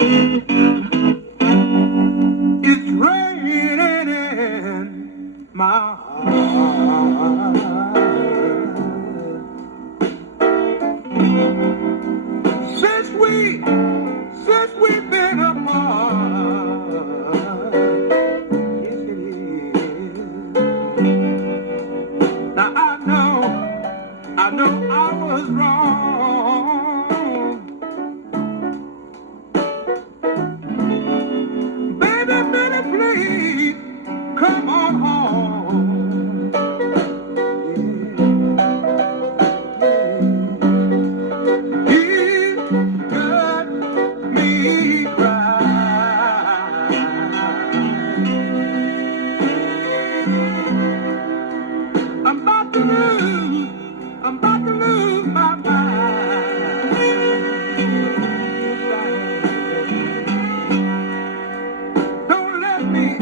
It's raining in my heart. Since we've been apart. Yes, it is. Now I know I was wrong. Baby, baby, please come on home. He got me crying. I'm about to lose my mind. Don't let me